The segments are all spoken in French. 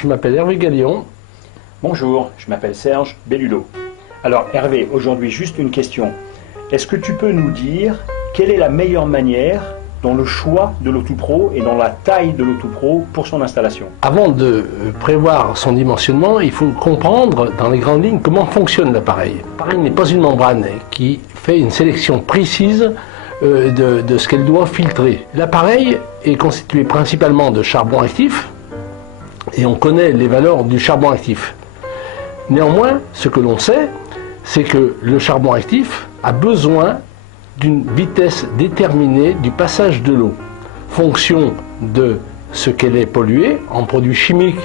je m'appelle Hervé Gallion. Bonjour, je m'appelle Serge Bellulo. Alors Hervé, aujourd'hui juste une question. Est-ce que tu peux nous dire quelle est la meilleure manière dans le choix de l'Auto-Pro et dans la taille de l'Auto-Pro pour son installation? Avant de prévoir son dimensionnement, il faut comprendre dans les grandes lignes comment fonctionne l'appareil. L'appareil n'est pas une membrane qui fait une sélection précise de ce qu'elle doit filtrer. L'appareil est constitué principalement de charbon actif et on connaît les valeurs du charbon actif. Néanmoins, ce que l'on sait, c'est que le charbon actif a besoin d'une vitesse déterminée du passage de l'eau, fonction de ce qu'elle est polluée en produits chimiques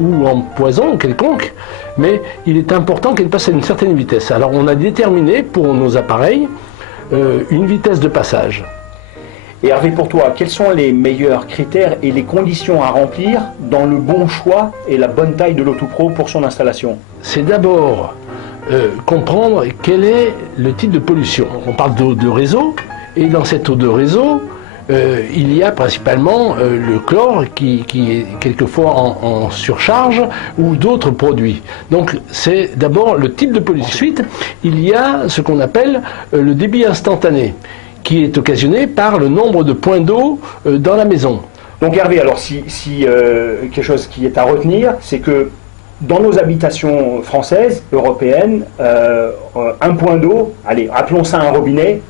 ou en poison quelconque, mais il est important qu'elle passe à une certaine vitesse. Alors on a déterminé pour nos appareils une vitesse de passage. Et Hervé, pour toi, quels sont les meilleurs critères et les conditions à remplir dans le bon choix et la bonne taille de l'Auto-Pro pour son installation? C'est d'abord comprendre quel est le type de pollution. On parle d'eau de réseau, et dans cette eau de réseau, il y a principalement le chlore qui est quelquefois en surcharge ou d'autres produits. Donc c'est d'abord le type de pollution. Ensuite, il y a ce qu'on appelle le débit instantané, qui est occasionné par le nombre de points d'eau dans la maison. Donc Hervé, alors si quelque chose qui est à retenir, c'est que dans nos habitations françaises, européennes, un point d'eau, allez, appelons ça un robinet,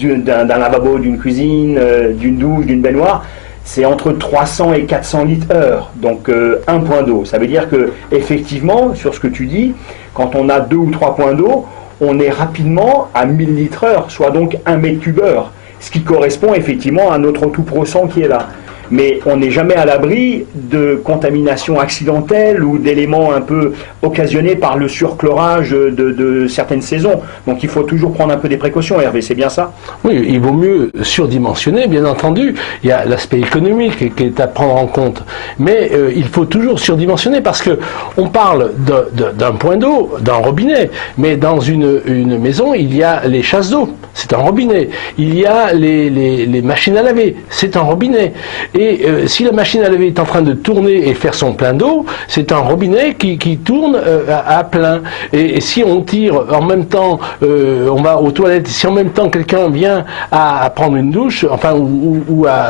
d'un lavabo, d'une cuisine, d'une douche, d'une baignoire, c'est entre 300 et 400 litres heure. Donc un point d'eau. Ça veut dire que effectivement, sur ce que tu dis, quand on a 2 ou 3 points d'eau, on est rapidement à 1000 litres heure, soit donc 1 mètre cube heure, ce qui correspond effectivement à notre Auto-Pro 100 qui est là. Mais on n'est jamais à l'abri de contamination accidentelle ou d'éléments un peu occasionnés par le surchlorage de certaines saisons. Donc il faut toujours prendre un peu des précautions, Hervé, c'est bien ça? Oui, il vaut mieux surdimensionner, bien entendu. Il y a l'aspect économique qui est à prendre en compte. Mais il faut toujours surdimensionner parce que on parle d'un point d'eau, d'un robinet. Mais dans une maison, il y a les chasses d'eau, c'est un robinet. Il y a les machines à laver, c'est un robinet. Et si la machine à laver est en train de tourner et faire son plein d'eau, c'est un robinet qui tourne à plein. Et si on tire en même temps, on va aux toilettes, si en même temps quelqu'un vient à prendre une douche, enfin ou à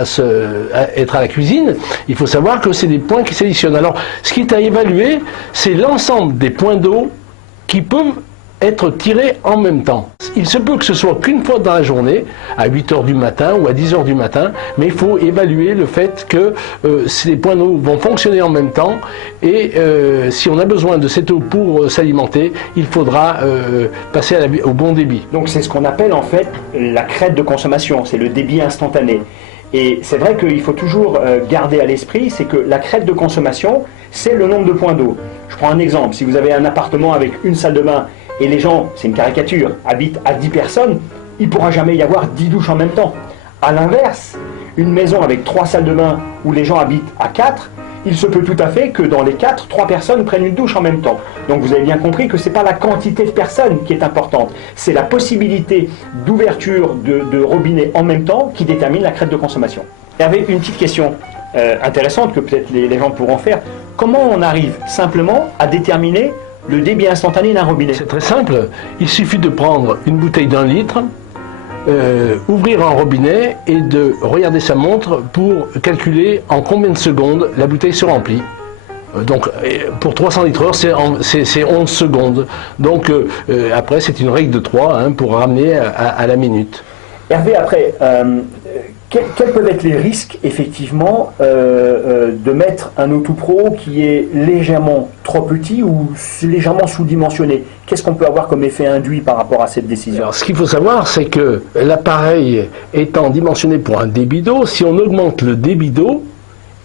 être à la cuisine, il faut savoir que c'est des points qui s'additionnent. Alors, ce qui est à évaluer, c'est l'ensemble des points d'eau qui peuvent être tirés en même temps. Il se peut que ce soit qu'une fois dans la journée, à 8 h du matin ou à 10 h du matin, mais il faut évaluer le fait que ces points d'eau vont fonctionner en même temps et si on a besoin de cette eau pour s'alimenter, il faudra passer au bon débit. Donc c'est ce qu'on appelle en fait la crête de consommation, c'est le débit instantané. Et c'est vrai qu'il faut toujours garder à l'esprit, c'est que la crête de consommation, c'est le nombre de points d'eau. Je prends un exemple, si vous avez un appartement avec une salle de bain et les gens, c'est une caricature, habitent à 10 personnes, il ne pourra jamais y avoir 10 douches en même temps. A l'inverse, une maison avec 3 salles de bain où les gens habitent à 4, il se peut tout à fait que dans les 4, 3 personnes prennent une douche en même temps. Donc vous avez bien compris que ce n'est pas la quantité de personnes qui est importante, c'est la possibilité d'ouverture de robinet en même temps qui détermine la crête de consommation. Hervé, une petite question intéressante que peut-être les gens pourront faire. Comment on arrive simplement à déterminer le débit instantané d'un robinet? C'est très simple, il suffit de prendre une bouteille d'1 litre, ouvrir un robinet et de regarder sa montre pour calculer en combien de secondes la bouteille se remplit. Donc pour 300 litres heure, c'est 11 secondes. Donc après c'est une règle de 3 pour ramener à la minute. Hervé, après, quels peuvent être les risques, effectivement, de mettre un Auto-Pro qui est légèrement trop petit ou légèrement sous-dimensionné? Qu'est-ce qu'on peut avoir comme effet induit par rapport à cette décision? Alors, ce qu'il faut savoir, c'est que l'appareil étant dimensionné pour un débit d'eau, si on augmente le débit d'eau,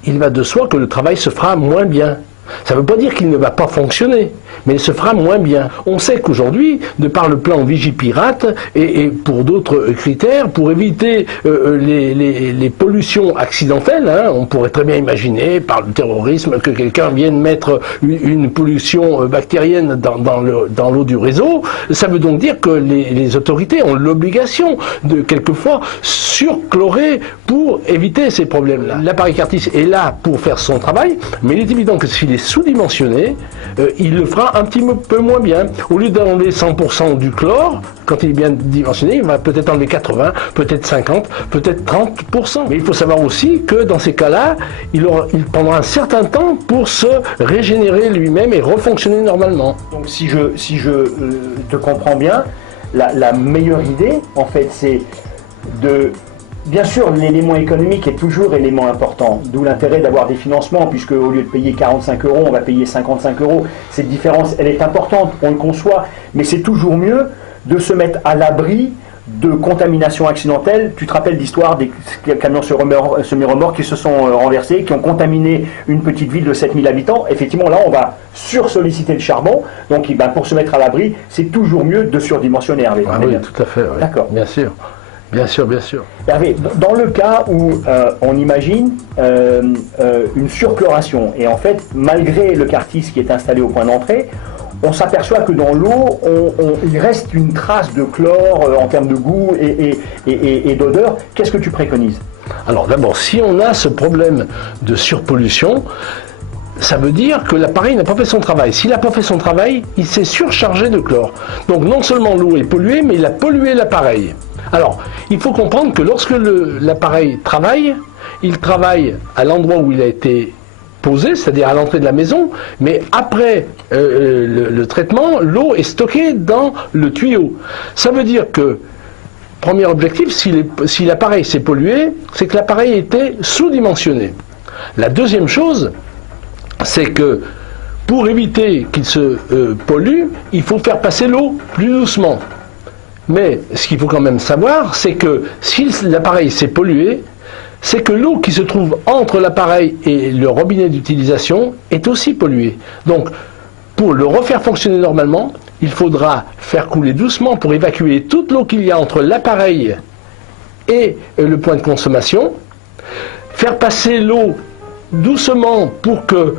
il va de soi que le travail se fera moins bien. Ça ne veut pas dire qu'il ne va pas fonctionner, mais elle se fera moins bien. On sait qu'aujourd'hui, de par le plan Vigipirate et pour d'autres critères, pour éviter les pollutions accidentelles, hein, on pourrait très bien imaginer par le terrorisme que quelqu'un vienne mettre une pollution bactérienne dans l'eau du réseau. Ça veut donc dire que les autorités ont l'obligation de quelquefois surchlorer pour éviter ces problèmes-là. L'appareil Cartis est là pour faire son travail, mais il est évident que s'il est sous-dimensionné, il le fera un petit peu moins bien. Au lieu d'enlever 100% du chlore, quand il est bien dimensionné, il va peut-être enlever 80, peut-être 50, peut-être 30%. Mais il faut savoir aussi que dans ces cas-là, il prendra un certain temps pour se régénérer lui-même et refonctionner normalement. Donc si je te comprends bien, la meilleure idée, en fait, c'est de... Bien sûr, l'élément économique est toujours élément important, d'où l'intérêt d'avoir des financements, puisque au lieu de payer 45 €, on va payer 55 €. Cette différence, elle est importante, on le conçoit, mais c'est toujours mieux de se mettre à l'abri de contamination accidentelle. Tu te rappelles l'histoire des camions semi-remorques qui se sont renversés, qui ont contaminé une petite ville de 7000 habitants. Effectivement, là, on va sursolliciter le charbon. Donc, pour se mettre à l'abri, c'est toujours mieux de surdimensionner, Hervé. Ah oui, tout à fait. Oui. D'accord. Bien sûr. Bien sûr, bien sûr. Hervé, dans le cas où on imagine une surchloration, et en fait, malgré le Cartis qui est installé au point d'entrée, on s'aperçoit que dans l'eau, il reste une trace de chlore en termes de goût et d'odeur. Qu'est-ce que tu préconises? Alors d'abord, si on a ce problème de surpollution, ça veut dire que l'appareil n'a pas fait son travail. S'il n'a pas fait son travail, il s'est surchargé de chlore. Donc non seulement l'eau est polluée, mais il a pollué l'appareil. Alors, il faut comprendre que lorsque l'appareil travaille, il travaille à l'endroit où il a été posé, c'est-à-dire à l'entrée de la maison, mais après le traitement, l'eau est stockée dans le tuyau. Ça veut dire que, premier objectif, si l'appareil s'est pollué, c'est que l'appareil était sous-dimensionné. La deuxième chose, c'est que pour éviter qu'il se pollue, il faut faire passer l'eau plus doucement. Mais ce qu'il faut quand même savoir, c'est que si l'appareil s'est pollué, c'est que l'eau qui se trouve entre l'appareil et le robinet d'utilisation est aussi polluée. Donc, pour le refaire fonctionner normalement, il faudra faire couler doucement pour évacuer toute l'eau qu'il y a entre l'appareil et le point de consommation, faire passer l'eau doucement pour que,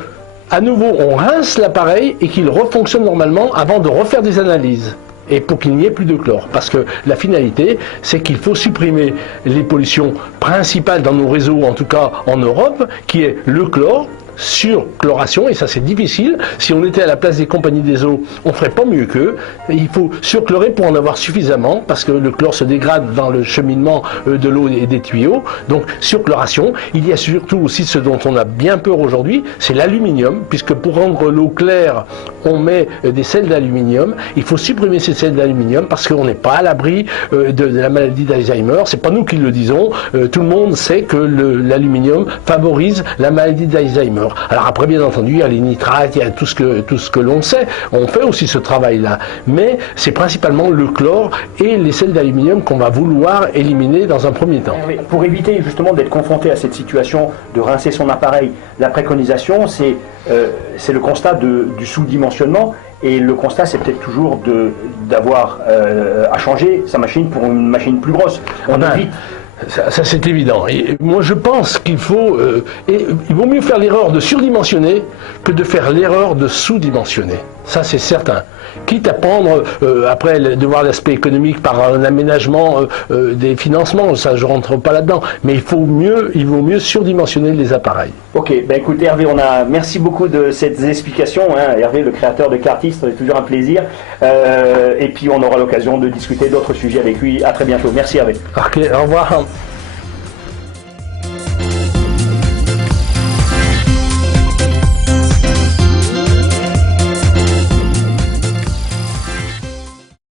à nouveau, on rince l'appareil et qu'il refonctionne normalement avant de refaire des analyses. Et pour qu'il n'y ait plus de chlore. Parce que la finalité, c'est qu'il faut supprimer les pollutions principales dans nos réseaux, en tout cas en Europe, qui est le chlore, surchloration, et ça c'est difficile. Si on était à la place des compagnies des eaux, on ferait pas mieux qu'eux. Il faut surchlorer pour en avoir suffisamment, parce que le chlore se dégrade dans le cheminement de l'eau et des tuyaux. Donc surchloration. Il y a surtout aussi ce dont on a bien peur aujourd'hui, c'est l'aluminium, puisque pour rendre l'eau claire, on met des sels d'aluminium. Il faut supprimer ces sels d'aluminium parce qu'on n'est pas à l'abri de la maladie d'Alzheimer. C'est pas nous qui le disons. Tout le monde sait que l'aluminium favorise la maladie d'Alzheimer. Alors après, bien entendu, il y a les nitrates, il y a tout ce que l'on sait. On fait aussi ce travail-là. Mais c'est principalement le chlore et les sels d'aluminium qu'on va vouloir éliminer dans un premier temps. Pour éviter justement d'être confronté à cette situation de rincer son appareil, la préconisation, c'est le constat du sous-dimensionnement. Et le constat, c'est peut-être toujours d'avoir à changer sa machine pour une machine plus grosse. On évite... Ça c'est évident. Et moi je pense qu'il faut, il vaut mieux faire l'erreur de surdimensionner que de faire l'erreur de sous-dimensionner. Ça c'est certain. Quitte à prendre, après de voir l'aspect économique par un aménagement des financements, ça je rentre pas là-dedans. Mais il vaut mieux surdimensionner les appareils. Ok, ben écoute Hervé, merci beaucoup de ces explications. Hein. Hervé, le créateur de Cartis, c'est toujours un plaisir. Et puis on aura l'occasion de discuter d'autres sujets avec lui. À très bientôt. Merci Hervé. Ok, au revoir.